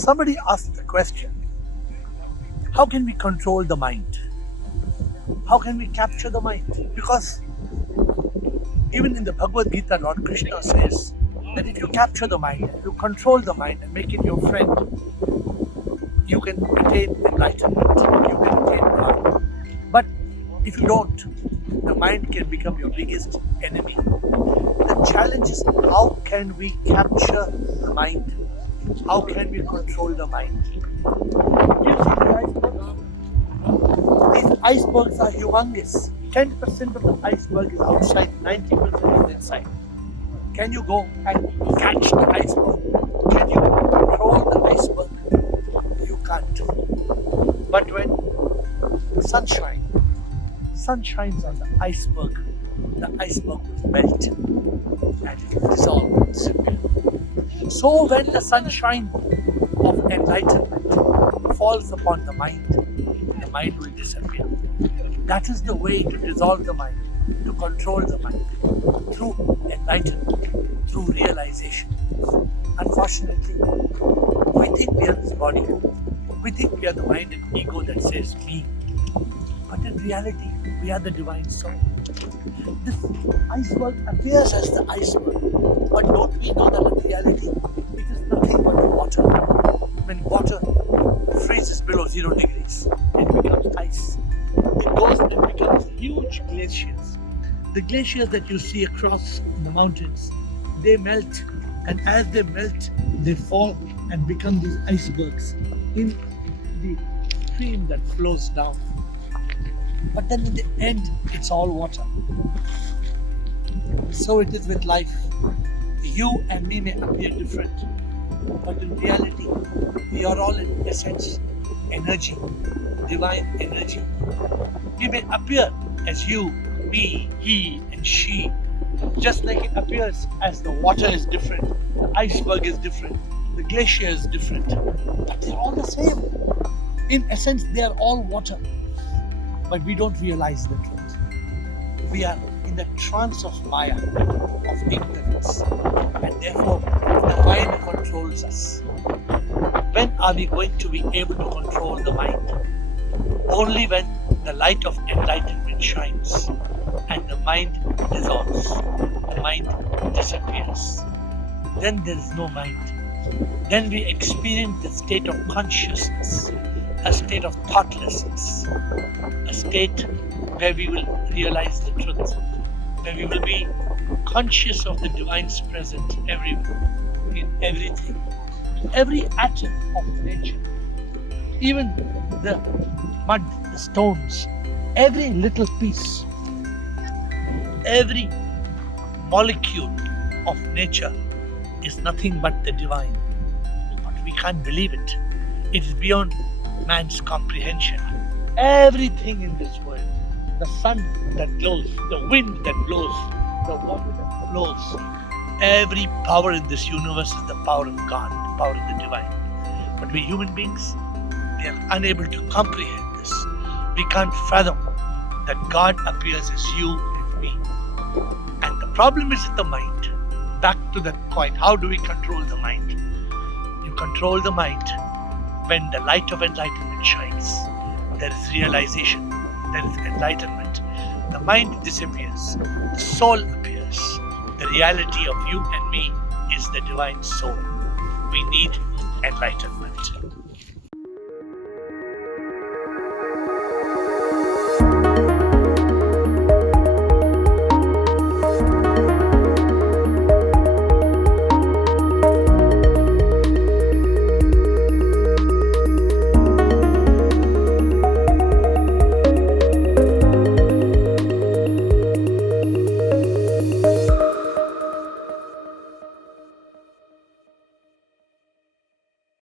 Somebody asked the question, how can we control the mind? How can we capture the mind? Because even in the Bhagavad Gita, Lord Krishna says that if you capture the mind, if you control the mind and make it your friend, you can attain enlightenment, you can attain God. But if you don't, the mind can become your biggest enemy. The challenge is, how can we capture the mind? How can we control the mind? You see the icebergs? These icebergs are humongous. 10% of the iceberg is outside, 90% is inside. Can you go and catch the iceberg? Can you control the iceberg? You can't. But when the sun shines on the iceberg will melt and it will dissolve and disappear. So when the sunshine of enlightenment falls upon the mind will disappear. That is the way to dissolve the mind, to control the mind, through enlightenment, through realization. Unfortunately, we think we are this body. We think we are the mind and ego that says me. But in reality, we are the divine soul. This iceberg appears as the iceberg. But don't we know that in reality, it is nothing but water. When water freezes below 0 degrees, it becomes ice. It goes and becomes huge glaciers. The glaciers that you see across the mountains, they melt. And as they melt, they fall and become these icebergs in the stream that flows down. But then in the end, it's all water. So it is with life. You and me may appear different, but in reality, we are all in essence energy, divine energy. We may appear as you, me, he, and she, just like it appears as the water is different, the iceberg is different, the glacier is different, but they're all the same. In essence, they are all water. But we don't realize the truth. We are in the trance of Maya, of ignorance, and therefore the mind controls us. When are we going to be able to control the mind? Only when the light of enlightenment shines and the mind dissolves, the mind disappears. Then there is no mind. Then we experience the state of consciousness, a state of thoughtlessness, a state where we will realize the truth, where we will be conscious of the divine's presence everywhere, in everything, every atom of nature, even the mud, the stones, every little piece, every molecule of nature is nothing but the divine. But we can't believe it. It is beyond man's comprehension. Everything in this world, the sun that glows, the wind that blows, the water that flows, every power in this universe is the power of God, the power of the divine. But we human beings, we are unable to comprehend this. We can't fathom that God appears as you and me. And the problem is in the mind. Back to that point, how do we control the mind? You control the mind when the light of enlightenment shines. There is realization, there is enlightenment. The mind disappears, the soul appears. The reality of you and me is the divine soul. We need enlightenment.